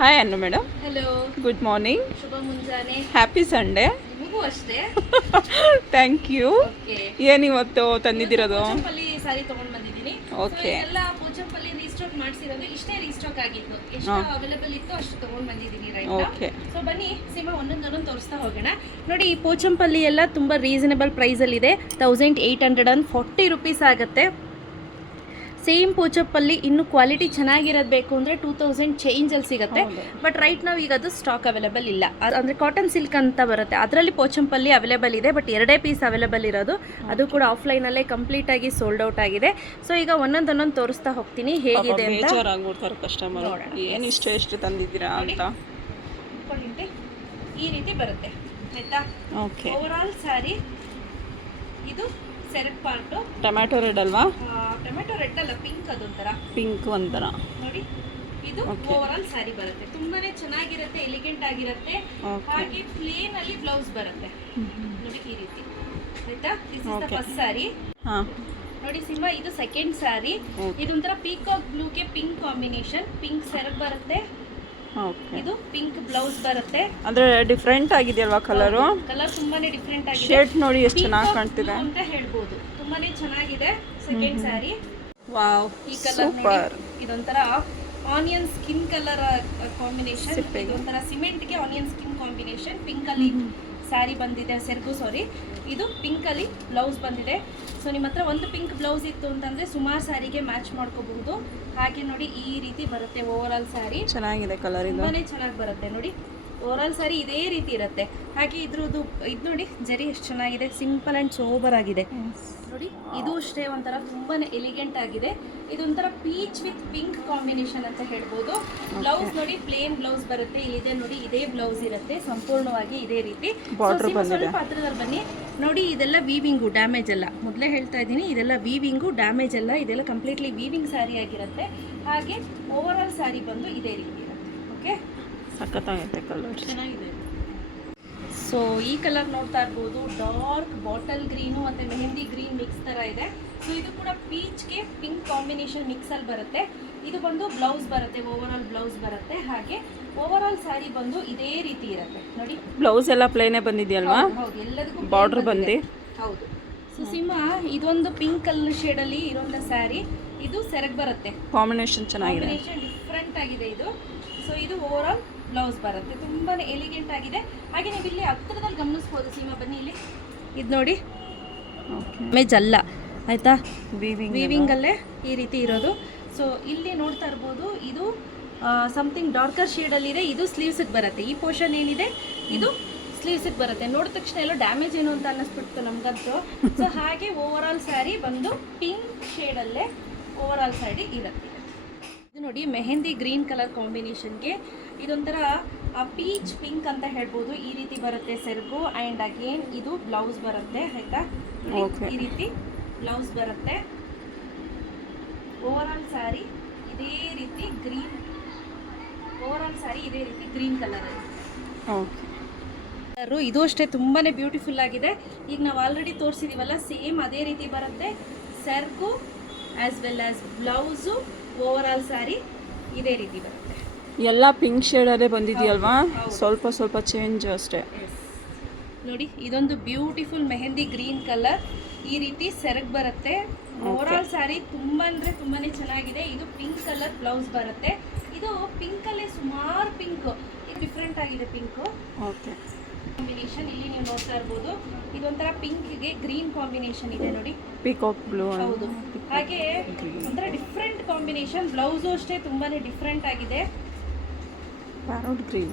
Hi ಅನ್ನು madam. Hello, good morning. ಶುಭ ಮುಂಜಾನೆ. Happy Sunday. ನಿಮಗೂ ಅಷ್ಟೇ. Thank you. ಓಕೆ, ಏನಿವತ್ತು ತಂದಿದ್ದಿರೋದು? ಪೋಚಂಪಲ್ಲಿ ಸಾರಿ ತಗೊಂಡ್ ಬಂದಿದ್ದೀನಿ. ಓಕೆ. ಎಲ್ಲ ಪೋಚಂಪಲ್ಲಿ ರೀಸ್ಟಾಕ್ ಮಾಡಿಸಿರೋದು. ಇಷ್ಟೇ ರೀಸ್ಟಾಕ್ ಆಗಿತ್ತು, ಎಷ್ಟು ಅವೈಲೇಬಲ್ ಇತ್ತು ಅಷ್ಟು ತಗೊಂಡ್ ಬಂದಿದ್ದೀನಿ ರೈಟ್. ಓಕೆ. ಸೊ ಬನ್ನಿ ಸಿಮಾ ಒಂದೊಂದೊಂದು ತೋರಿಸ್ತಾ ಹೋಗೋಣ. ನೋಡಿ, ಈ ಪೋಚಂಪಲ್ಲಿ ಎಲ್ಲ ತುಂಬಾ ರೀಸನಬಲ್ ಪ್ರೈಸ್ ಅಲ್ಲಿ ಇದೆ. 1840 ರುಪೀಸ್ ಆಗುತ್ತೆ. ಸೇಮ್ ಪೋಚಪ್ಪಲ್ಲಿ ಇನ್ನು ಕ್ವಾಲಿಟಿ ಚೆನ್ನಾಗಿರೋದು ಬೇಕು ಅಂದರೆ 2000 ಚೇಂಜಲ್ಲಿ ಸಿಗುತ್ತೆ. ಬಟ್ ರೈಟ್ ನಾವು ಈಗ ಅದು ಸ್ಟಾಕ್ ಅವೈಲೇಬಲ್ ಇಲ್ಲ. ಅಂದರೆ ಕಾಟನ್ ಸಿಲ್ಕ್ ಅಂತ ಬರುತ್ತೆ, ಅದರಲ್ಲಿ ಪೋಚಂಪಲ್ಲಿ ಅವೈಲೇಬಲ್ ಇದೆ. ಬಟ್ 2 ಪೀಸ್ ಅವೈಲೇಬಲ್ ಇರೋದು, ಅದು ಕೂಡ ಆಫ್ಲೈನಲ್ಲೇ ಕಂಪ್ಲೀಟ್ ಆಗಿ ಸೋಲ್ಡ್ ಔಟ್ ಆಗಿದೆ. ಸೊ ಈಗ ಒಂದೊಂದೊಂದು ತೋರಿಸ್ತಾ ಹೋಗ್ತೀನಿ ಹೇಗಿದೆ ಅಂತ. ಕಸ್ಟಮರ್ ಏನು ಎಷ್ಟು ತಂದಿದ್ದೀರಾ ಅಂತ. ಈ ರೀತಿ ಬರುತ್ತೆ ಆಯ್ತಾ. ಓಕೆ. ಓವರ್ ಆಲ್ ಸ್ಯಾರಿ ಇದು ಸೆರೆಟ್ ಪಾರ್ಟು. ಟೊಮ್ಯಾಟೊ ರೆಡ್ ಅಲ್ವಾ? ಟೊಮೆಟೊ ರೆಡ್ ಅಲ್ಲ, ಪಿಂಕ್. ಅದೊಂಥರ ಪಿಂಕ್ ಒಂಥರ ನೋಡಿ. ಇದು ಓವರ್ ಆಲ್ ಸ್ಯಾರಿ ಬರುತ್ತೆ, ತುಂಬಾನೇ ಚೆನ್ನಾಗಿರುತ್ತೆ, ಎಲಿಗೆಂಟ್ ಆಗಿರುತ್ತೆ. ಹಾಗೆ ಪ್ಲೇನ್ ಅಲ್ಲಿ ಬ್ಲೌಸ್ ಬರುತ್ತೆ ನೋಡಿ ಈ ರೀತಿ ಆಯ್ತಾ. This is the first sari. ನೋಡಿ ಸಿಂಹ, ಇದು ಸೆಕೆಂಡ್ ಸ್ಯಾರಿ. ಇದೊಂಥರ ಪೀಕಾಕ್ ಬ್ಲೂಗೆ ಪಿಂಕ್ ಕಾಂಬಿನೇಷನ್. ಪಿಂಕ್ ಸೆರಗ್ ಬರುತ್ತೆ, ಇದು ಪಿಂಕ್ ಬ್ಲೌಸ್ ಬರುತ್ತೆ. ಅಂದ್ರೆ ಡಿಫರೆಂಟ್ ಆಗಿದೆಯಲ್ವಾ ಕಲರು? ಕಲರ್ ತುಂಬಾನೇ ಡಿಫರೆಂಟ್ ಆಗಿದೆ. ಶೇಡ್ ನೋಡಿ ಎಷ್ಟು ಚೆನ್ನಾಗಿ ಕಾಣ್ತಿದೆ ಅಂತ ಹೇಳ್ಬೋದು, ತುಂಬಾನೇ ಚೆನ್ನಾಗಿದೆ. ಸೆಕೆಂಡ್ ಸ್ಯಾರಿ. ವಾವ್, ಈ ಕಲರ್ ನೋಡಿ, ಇದೊಂಥರ ಆನಿಯನ್ ಸ್ಕಿನ್ ಕಲರ್ ಕಾಂಬಿನೇಷನ್. ಇದೊಂಥರ ಸಿಮೆಂಟ್ಗೆ ಆನಿಯನ್ ಸ್ಕಿನ್ ಕಾಂಬಿನೇಷನ್. ಪಿಂಕ್ ಅಲ್ಲಿ ಸ್ಯಾರಿ ಬಂದಿದೆ, ಸೆರಗು ಸಾರಿ. ಇದು ಪಿಂಕ್ ಅಲ್ಲಿ ಬ್ಲೌಸ್ ಬಂದಿದೆ. ಸೊ ನಿಮ್ಮ ಹತ್ರ ಒಂದು ಪಿಂಕ್ ಬ್ಲೌಸ್ ಇತ್ತು ಅಂತಂದ್ರೆ ಸುಮಾರು ಸ್ಯಾರಿಗೆ ಮ್ಯಾಚ್ ಮಾಡ್ಕೋಬಹುದು. ಹಾಗೆ ನೋಡಿ ಈ ರೀತಿ ಬರುತ್ತೆ ಓವರ್ ಆಲ್ ಸ್ಯಾರಿ. ಚೆನ್ನಾಗಿದೆ ಕಲರ್, ತುಂಬಾನೇ ಚೆನ್ನಾಗಿ ಬರುತ್ತೆ ನೋಡಿ. ಓವರ್ ಆಲ್ ಸ್ಯಾರಿ ಇದೇ ರೀತಿ ಇರುತ್ತೆ. ಹಾಗೆ ಇದ್ರದ್ದು ಇದು ನೋಡಿ, ಜರಿ ಎಷ್ಟು ಚೆನ್ನಾಗಿದೆ, ಸಿಂಪಲ್ ಅಂಡ್ ಸೋಬರ್ ಆಗಿದೆ ನೋಡಿ. ಇದು ಅಷ್ಟೇ ಒಂಥರ ತುಂಬಾನೇ ಎಲಿಗೆಂಟ್ ಆಗಿದೆ. ಇದೊಂಥರ ಪೀಚ್ ವಿತ್ ಪಿಂಕ್ ಕಾಂಬಿನೇಷನ್ ಅಂತ ಹೇಳ್ಬೋದು. ಬ್ಲೌಸ್ ನೋಡಿ, ಪ್ಲೇನ್ ಬ್ಲೌಸ್ ಬರುತ್ತೆ. ಇಲ್ಲಿದೆ ನೋಡಿ, ಇದೇ ಬ್ಲೌಸ್ ಇರುತ್ತೆ ಸಂಪೂರ್ಣವಾಗಿ ಇದೇ ರೀತಿ. ಸ್ವಲ್ಪ ಹತ್ರದಲ್ಲಿ ಬನ್ನಿ ನೋಡಿ. ಇದೆಲ್ಲ ವೀವಿಂಗು, ಡ್ಯಾಮೇಜ್ ಅಲ್ಲ. ಮೊದಲೇ ಹೇಳ್ತಾ ಇದ್ದೀನಿ, ಇದೆಲ್ಲ ವೀವಿಂಗು, ಡ್ಯಾಮೇಜ್ ಅಲ್ಲ. ಇದೆಲ್ಲ ಕಂಪ್ಲೀಟ್ಲಿ ವೀವಿಂಗ್ ಸ್ಯಾರಿ ಆಗಿರುತ್ತೆ. ಹಾಗೆ ಓವರ್ ಆಲ್ ಸ್ಯಾರಿ ಬಂದು ಇದೇ ರೀತಿ ಇರುತ್ತೆ. ಓಕೆ, ಸಖತ್ತಾಗಿದೆ ಕಲರ್, ಚೆನ್ನಾಗಿದೆ. ಸೊ ಈ ಕಲರ್ ನೋಡ್ತಾ ಇರ್ಬೋದು, ಡಾರ್ಕ್ ಬಾಟಲ್ ಗ್ರೀನು ಮತ್ತು ಮೆಹಂದಿ ಗ್ರೀನ್ ಮಿಕ್ಸ್ ಥರ ಇದೆ. ಸೊ ಇದು ಕೂಡ ಪೀಚ್ಗೆ ಪಿಂಕ್ ಕಾಂಬಿನೇಷನ್ ಮಿಕ್ಸಲ್ಲಿ ಬರುತ್ತೆ. ಇದು ಬಂದು ಬ್ಲೌಸ್ ಬರುತ್ತೆ, ಓವರ್ ಆಲ್ ಬ್ಲೌಸ್ ಬರುತ್ತೆ. ಹಾಗೆ ಓವರ್ ಆಲ್ ಸ್ಯಾರಿ ಬಂದು ಇದೇ ರೀತಿ ಇರುತ್ತೆ ನೋಡಿ. ಬ್ಲೌಸ್ ಎಲ್ಲ ಪ್ಲೇನೇ ಬಂದಿದೆಯಲ್ವಾ? ಹೌದು, ಎಲ್ಲದಕ್ಕೂ ಬಾರ್ಡರ್ ಬಂದು. ಹೌದು. ಸೊ ಸಿಂಹ, ಇದೊಂದು ಪಿಂಕ್ ಕಲರ್ ಶೇಡಲ್ಲಿ ಇರೋಂಥ ಸ್ಯಾರಿ. ಇದು ಸೆರಗ್ ಬರುತ್ತೆ, ಕಾಂಬಿನೇಷನ್ ಚೆನ್ನಾಗಿದೆ, ಕಾಂಬಿನೇಷನ್ ಡಿಫ್ರೆಂಟ್ ಆಗಿದೆ ಇದು. ಸೊ ಇದು ಓವರ್ ಆಲ್ ಬ್ಲೌಸ್ ಬರುತ್ತೆ, ತುಂಬಾನೇ ಎಲಿಗೆಂಟ್ ಆಗಿದೆ. ಹಾಗೆ ನೀವು ಇಲ್ಲಿ ಹತ್ತಿರದಲ್ಲಿ ಗಮನಿಸ್ಬೋದು ಸೀಮಾ, ಬನ್ನಿ ಇಲ್ಲಿ. ಇದು ನೋಡಿ, ಮೆಜ್ ಅಲ್ಲ ಆಯ್ತಾ, ವೀವಿಂಗ್ ಅಲ್ಲೇ ಈ ರೀತಿ ಇರೋದು. ಸೊ ಇಲ್ಲಿ ನೋಡ್ತಾ ಇರ್ಬೋದು, ಇದು ಸಮಥಿಂಗ್ ಡಾರ್ಕರ್ ಶೇಡಲ್ಲಿ ಇದೆ. ಇದು ಸ್ಲೀವ್ಸಿಗೆ ಬರುತ್ತೆ. ಈ ಪೋರ್ಷನ್ ಏನಿದೆ ಇದು ಸ್ಲೀವ್ಸಿಗೆ ಬರುತ್ತೆ. ನೋಡಿದ ತಕ್ಷಣ ಎಲ್ಲೋ ಡ್ಯಾಮೇಜ್ ಏನು ಅಂತ ಅನ್ನಿಸ್ಬಿಡ್ತು ನಮಗಂತೂ. ಸೊ ಹಾಗೆ ಓವರ್ ಆಲ್ ಸ್ಯಾರಿ ಬಂದು ಪಿಂಕ್ ಶೇಡಲ್ಲೇ ಓವರ್ ಆಲ್ ಸ್ಯಾರಿ ಇರುತ್ತೆ. ಇದು ನೋಡಿ, ಮೆಹಂದಿ ಗ್ರೀನ್ ಕಲರ್ ಕಾಂಬಿನೇಷನ್ಗೆ ಇದೊಂಥರ ಪೀಚ್ ಪಿಂಕ್ ಅಂತ ಹೇಳ್ಬೋದು. ಈ ರೀತಿ ಬರುತ್ತೆ ಸೆರಗು. ಆ್ಯಂಡ್ ಅಗೇನ್ ಇದು ಬ್ಲೌಸ್ ಬರುತ್ತೆ ಆಯ್ತಾ. ಈ ರೀತಿ ಬ್ಲೌಸ್ ಬರುತ್ತೆ. ಓವರ್ ಆಲ್ ಸ್ಯಾರಿ ಇದೇ ರೀತಿ ಗ್ರೀನ್, ಓವರ್ ಆಲ್ ಸ್ಯಾರಿ ಇದೇ ರೀತಿ ಗ್ರೀನ್ ಕಲರ್. ಇದು ಅಷ್ಟೇ ತುಂಬಾನೇ ಬ್ಯೂಟಿಫುಲ್ ಆಗಿದೆ. ಈಗ ನಾವು ಆಲ್ರೆಡಿ ತೋರಿಸಿದೀವಲ್ಲ, ಸೇಮ್ ಅದೇ ರೀತಿ ಬರುತ್ತೆ. ಸೆರಗು as well as blouse, over all sari ಇದೇ ರೀತಿ ಬರುತ್ತೆ. ಎಲ್ಲ ಪಿಂಕ್ ಶೇಡಲ್ಲೇ ಬಂದಿದೆಯಲ್ವಾ? ಸ್ವಲ್ಪ ಸ್ವಲ್ಪ ಚೇಂಜ್ ಅಷ್ಟೇ ನೋಡಿ. ಇದೊಂದು ಬ್ಯೂಟಿಫುಲ್ ಮೆಹಂದಿ ಗ್ರೀನ್ ಕಲರ್. ಈ ರೀತಿ ಸೆರಗ್ ಬರುತ್ತೆ. ಓವರ್ ಆಲ್ ಸ್ಯಾರಿ ತುಂಬ ಅಂದರೆ ತುಂಬಾನೇ ಚೆನ್ನಾಗಿದೆ. ಇದು ಪಿಂಕ್ ಕಲರ್ ಬ್ಲೌಸ್ ಬರುತ್ತೆ. ಇದು ಪಿಂಕಲ್ಲೇ ಸುಮಾರು ಪಿಂಕ್, ಇದು ಡಿಫ್ರೆಂಟ್ ಆಗಿದೆ ಪಿಂಕು. ಓಕೆ, ಕಾಂಬಿನೇಷನ್ ಇಲ್ಲಿ ನೀವು ನೋಡ್ತಾ ಇರ್ಬೋದು. ಇದೊಂಥರ ಪಿಂಕ್ಗೆ ಗ್ರೀನ್ ಕಾಂಬಿನೇಷನ್ ಇದೆ ನೋಡಿ, ಪೀಕಾಕ್ ಬ್ಲೂ. ಹೌದು. ಹಾಗೆ ಒಂಥರ ಡಿಫ್ರೆಂಟ್ ಕಾಂಬಿನೇಷನ್. ಬ್ಲೌಸು ಅಷ್ಟೇ ತುಂಬಾನೇ ಡಿಫ್ರೆಂಟ್ ಆಗಿದೆ.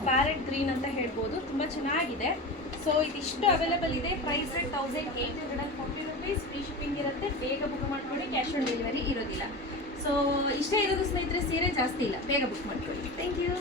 ಪ್ಯಾರೆಟ್ ಗ್ರೀನ್ ಅಂತ ಹೇಳ್ಬೋದು, ತುಂಬ ಚೆನ್ನಾಗಿದೆ. ಸೊ ಇದಿಷ್ಟು ಅವೈಲೇಬಲ್ ಇದೆ. Price 1840 rupees. ಫ್ರೀ ಶಿಪ್ಪಿಂಗ್ ಇರುತ್ತೆ. ಬೇಗ ಬುಕ್ ಮಾಡ್ಕೊಳ್ಳಿ, ಕ್ಯಾಶ್ ಆನ್ ಡೆಲಿವರಿ ಇರೋದಿಲ್ಲ. ಸೊ ಇಷ್ಟೇ ಇರೋದು ಸ್ನೇಹಿತರೆ, ಸೀರೆ ಜಾಸ್ತಿ ಇಲ್ಲ. ಬೇಗ ಬುಕ್ ಮಾಡ್ಕೊಳ್ಳಿ. Thank you.